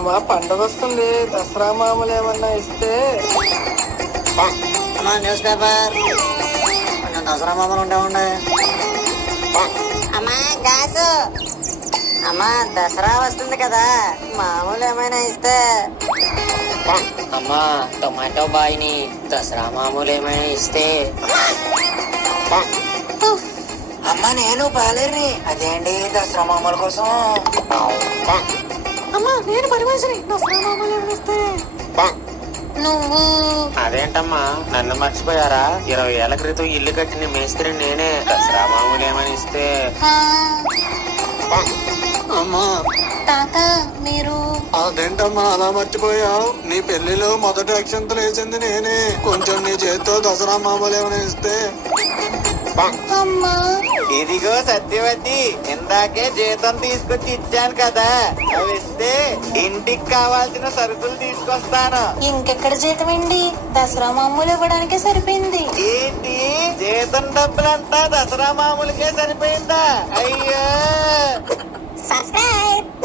అమ్మా పండగ వస్తుంది, దసరా మామూలు ఏమన్నా ఇస్తే. అమ్మా న్యూస్ పేపర్, కొంచెం దసరా మామూలు ఉండే. అమ్మా గ్యాస్. అమ్మా దసరా వస్తుంది కదా, మామూలు ఏమైనా ఇస్తే. అమ్మా టొమాటో బాయ్ని, దసరా మామూలు ఏమైనా ఇస్తే. అమ్మా నేను బాలేని, అదేంటి దసరా మామూలు కోసం. అమ్మా నేను పరిమేశ్వరి, దసరా మామూలు ఏమైనా ఇస్తే. నువ్వు అదేంటమ్మా నన్ను మర్చిపోయారా? 20 ఏళ్ల క్రితం ఇల్లు కట్టిన మేస్త్రి నేనే. దసరా మామూలు ఏమైనా ఇస్తే. అమ్మా తాత మీరు. అదేంటమ్మా అలా మర్చిపోయావు? నీ పెళ్లిలో మొదటి అక్షంతలు వేసింది నేనే. కొంచెం నీ చేతితో దసరా మామూలు ఏమైనా ఇస్తే. అమ్మా ఇదిగో సత్యవతి, ఇందాకే జీతం తీసుకొచ్చి ఇచ్చాను కదా, అవి ఇస్తే ఇంటికి కావాల్సిన సరుకులు తీసుకొస్తాను. ఇంకెక్కడ జీతం అండి, దసరా మామూలు ఇవ్వడానికే సరిపోయింది. ఏంటి జీతం డబ్బులంతా దసరా మామూలుకే సరిపోయిందా? అయ్యో. సబ్స్క్రైబ్.